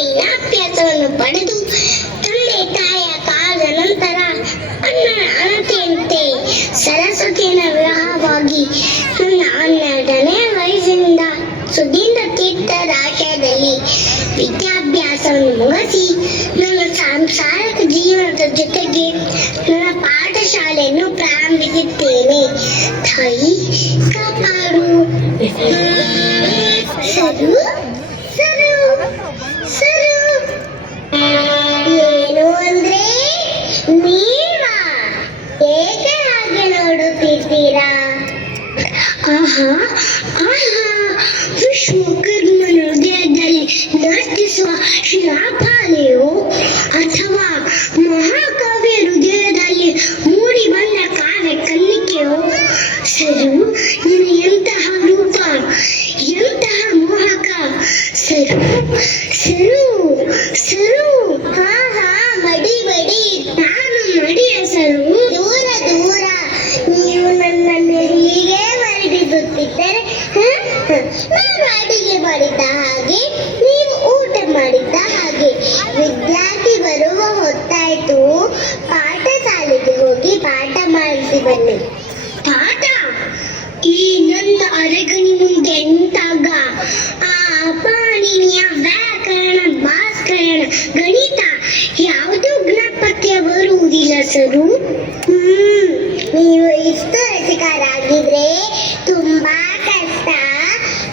ವಿದ್ಯಾಭ್ಯಾಸವನ್ನು ಪಡೆದು ತಂದೆ ತಾಯಿಯ ಕಾಲದ ನಂತರ ಅಣ್ಣನ ಅಣತೆಯಂತೆ ಸರಸ್ವತಿಯನ್ನು ವಿವಾಹವಾಗಿ ನನ್ನ 12ನೇ ವಯಸ್ಸಿನಿಂದ ಸುಧೀಂದ್ರ ತೀರ್ಥರ ಆಶ್ರಯದಲ್ಲಿ ವಿದ್ಯಾಭ್ಯಾಸವನ್ನು ಮುಗಿಸಿ ನನ್ನ ಸಾಂಸಾರಿಕ ಜೀವನದ ಜೊತೆಗೆ ನನ್ನ ಪಾಠಶಾಲೆಯನ್ನು ಪ್ರಾರಂಭಿಸಿದ್ದೇನೆ. ತಾಯಿ ಕಾಪಾಡು. ಸರು ಸರು ಸರು ಏನು ಅಂದ್ರೆ ನೀವಾ ಏಕೆ ಹಾಗೆ ನೋಡುತ್ತಿದ್ದೀರಾ? ಆಹಾ ಆಹಾ, ವಿಶ್ವಕರ್ಮನ ಹೃದಯದಲ್ಲಿ ನರ್ತಿಸುವ ಶಿಲಾಪಾಲೆಯೋ ಅಥವಾ ಮಹಾಕಾವ್ಯ ಹೃದಯದಲ್ಲಿ ಮೂಡಿ ಬಂದ ಕಾವ್ಯ ಕನ್ನಿಕೆಯೋ? ಸರು, ನೀನು ಎಂತಹ ರೂಪ, ಎಂತಹ ಮೋಹಕ! ಸರು ಸರು ಸರು, ಹಾ ಹಾ, ಮಡಿ ಮಡಿ, ನಾನು ಮಡಿಯ ಸರು. ದೂರ ದೂರ, ನೀವು ನನ್ನನ್ನು ಹೀಗೆ ಮರಳಿಸುತ್ತಿದ್ದರೆ ನಾನು ಅಡಿಗೆ ಮಾಡಿದ್ದ ಹಾಗೆ, ನೀವು ಊಟ ಮಾಡಿದ್ದ ಹಾಗೆ. ವಿದ್ಯಾರ್ಥಿ ಬರುವ ಹೊತ್ತಾಯ್ತು, ಪಾಠಶಾಲೆಗೆ ಹೋಗಿ ಪಾಠ ಮಾಡಿಸಿ ಬನ್ನಿ. ಪಾಠ? ಈ ನನ್ನ ಅರೆಗಣಿ ಮುಂದೆ ಎಂತಾಗ? ಆ ಪಾಣಿನಿಯ ವ್ಯಾಕರಣ, ಭಾಸ್ಕರಣ, ಗಣಿತ ಯಾವುದೂ ಜ್ಞಾಪಕಕ್ಕೆ ಬರುವುದಿಲ್ಲ ಸರು. ನೀವು ಇಷ್ಟು ರಸಿಕರಾಗಿದ್ರೆ ತುಂಬಾ ಕಷ್ಟ.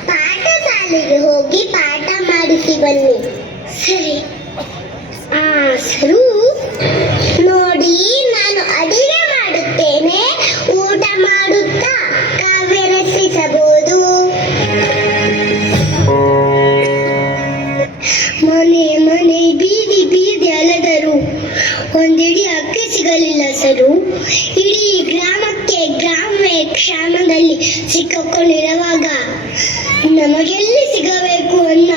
ಪಾಠಶಾಲೆಗೆ ಹೋಗಿ ಪಾಠ ಮಾಡಿಸಿ ಬನ್ನಿ. ಸರಿ. ಸರು, ನೋಡಿ, ನಾನು ಅಡಿಗೆ ಮಾಡುತ್ತೇನೆ, ಊಟ ಮಾಡುತ್ತಾ ಕಾವ್ಯ ರಚಿಸಬಹುದು. ಮನೆ ಮನೆ, ಬೀದಿ ಬೀದಿ ಅಲೆದರು, ಒಂದಿಡಿ ಅಕ್ಕಿ ಸಿಗಲಿಲ್ಲ ಸರು. ಇಡೀ ಗ್ರಾಮಕ್ಕೆ ಗ್ರಾಮವೇ ಕ್ಷಾಮದಲ್ಲಿ ಸಿಕ್ಕಿಕೊಂಡಿರುವಾಗ ನಮಗೆಲ್ಲಿ ಸಿಗಬೇಕು ಅನ್ನ?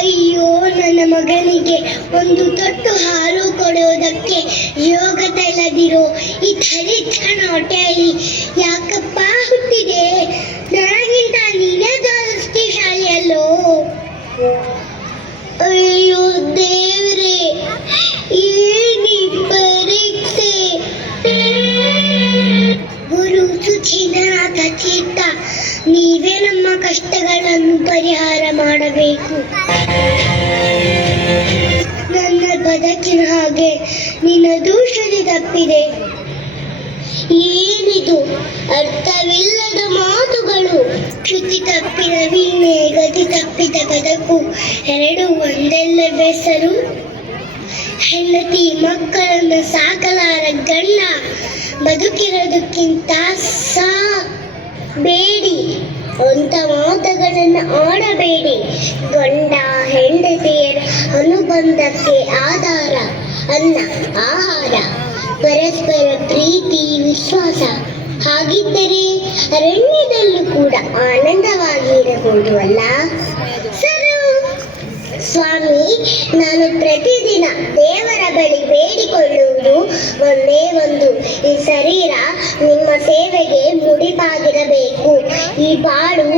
ಅಯ್ಯೋ, ನನ್ನ ಮಗನಿಗೆ ಒಂದು ತೊಟ್ಟು ಹಾಲು ಕೊಡುವುದಕ್ಕೆ ಯೋಗ್ಯತೆ ಇಲ್ಲದಿರೋ ಈ ದರಿದ್ರನ ಹೊಟ್ಟೆಯಲ್ಲಿ ಯಾಕಪ್ಪ ಹುಟ್ಟಿದೆ? ನನಗಿಂತ ನೀನೇ ದೃಷ್ಟಿಶಾಲಿಯಲ್ಲೋ. ಅಯ್ಯೋ ದೇವ್ರೇ, ಏನಿ ಪರೀಕ್ಷೆ! ಗುರು ಸುಚೀಂದ್ರನಾಥ ತೀರ್ಥ, ನೀವೇ ನಮ್ಮ ಕಷ್ಟಗಳನ್ನು ಪರಿಹಾರ ಮಾಡಬೇಕು. ನನ್ನ ಬದುಕಿನ ಹಾಗೆ ನಿನ್ನ ದೂಷಣೆ ತಪ್ಪಿದೆ. ಏನಿದು ಅರ್ಥವಿಲ್ಲದ ಮಾತುಗಳು? ಚ್ಯುತಿ ತಪ್ಪಿದ ವೀಣೆ, ಗತಿ ತಪ್ಪಿದ ಬದುಕು ಎರಡು ಒಂದೆಲ್ಲವೇ ಸರು? ಹೆಂಡತಿ ಮಕ್ಕಳನ್ನು ಸಾಕಲಾರ ಗಂಡ ಬದುಕಿರೋದಕ್ಕಿಂತ ಬೇಡಿ ಅಂತ ಮಾತುಗಳನ್ನು ಆಡಬೇಡಿ. ಗಂಡ ಹೆಂಡತಿಯರ ಅನುಬಂಧಕ್ಕೆ ಆಧಾರ ಅನ್ನ, ಆಹಾರ, ಪರಸ್ಪರ ಪ್ರೀತಿ, ವಿಶ್ವಾಸ. ಹಾಗಿದ್ದರೆ ಅರಣ್ಯದಲ್ಲೂ ಕೂಡ ಆನಂದವಾಗಿರಬಹುದು ಅಲ್ಲ ಸರು? ಸ್ವಾಮಿ, ನಾನು ಪ್ರತಿದಿನ ದೇವರ ಬಳಿ ಬೇಡಿಕೊಳ್ಳುವುದು ಒಂದೇ ಒಂದು, ಈ ಶರೀರ ನಿಮ್ಮ ಸೇವೆಗೆ ಮುಡಿಪಾಗಿರಬೇಕು. ಈ ಬಾಳು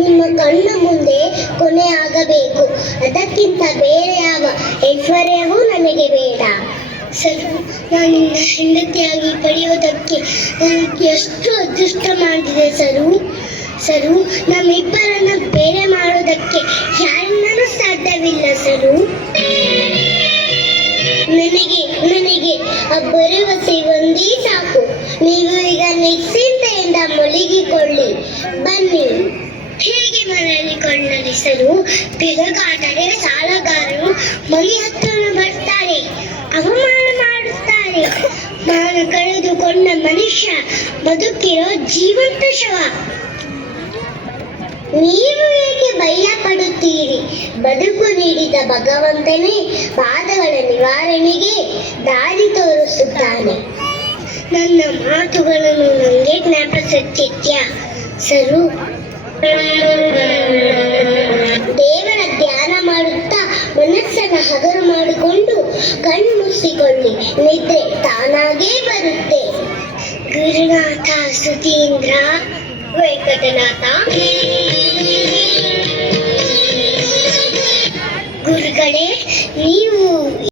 ನಿಮ್ಮ ಕಣ್ಣು ಮುಂದೆ ಕೊನೆಯಾಗಬೇಕು. ಅದಕ್ಕಿಂತ ಬೇರೆ ಯಾವ ಐಶ್ವರ್ಯವೂ ನನಗೆ ಬೇಡ. ಸರು, ನಾನಿನ್ನ ಹೆಂಡತಿಯಾಗಿ ಪಡೆಯೋದಕ್ಕೆ ಎಷ್ಟು ಅದೃಷ್ಟ ಮಾಡಿದೆ ಸರು. ಸರು, ನಮ್ಮಿಬ್ಬರನ್ನು ಬೇರೆ ಮಾಡೋದಕ್ಕೆ ಯಾರಿಂದನೂ ಸಾಧ್ಯವಿಲ್ಲ ಸರು. ನನಗೆ ಆ ಭರವಸೆ ಒಂದೇ ಸಾಕು. ನೀವು ಈಗ ನಿಶ್ಚಿಂತೆಯಿಂದ ಮುಳುಗಿಕೊಳ್ಳಿ. ಬನ್ನಿ. ಹೇಗೆ ಮರಳಿಕೊಳ್ಳಲಿ ಸರು? ಬೆಳಗಾಟಗೆ ಸಾಲಗಾರರು ಮನೆ ಹತ್ರ ಬರ್ತಾರೆ, ಅವಮಾನ ಮಾಡುತ್ತಾರೆ. ಮಾನ ಕಳೆದುಕೊಂಡ ಮನುಷ್ಯ ಬದುಕಿರೋ ಜೀವಂತ ಶವ. ನೀವು ಏಕೆ ಭಯ ಪಡುತ್ತೀರಿ? ಬದುಕು ನೀಡಿದ ಭಗವಂತನೇ ಬಾಧಗಳ ನಿವಾರಣೆಗೆ ದಾರಿ ತೋರಿಸುತ್ತಾನೆ. ನನ್ನ ಮಾತುಗಳನ್ನು ನನಗೆ ಜ್ಞಾಪಿಸುತ್ತಿದ್ಯಾ ಸರು? ದೇವರ ಧ್ಯಾನ ಮಾಡುತ್ತಾ ಮನಸ್ಸನ್ನು ಹಗರು ಮಾಡಿಕೊಂಡು ಕಣ್ಣು ಮುಚ್ಚಿಕೊಳ್ಳಿ, ನಿದ್ರೆ ತಾನಾಗೇ ಬರುತ್ತೆ. ಗುರುನಾಥ ಸುಧೀಂದ್ರ ವೆಂಕಟನಾಥ. ಗುರುಗಳೇ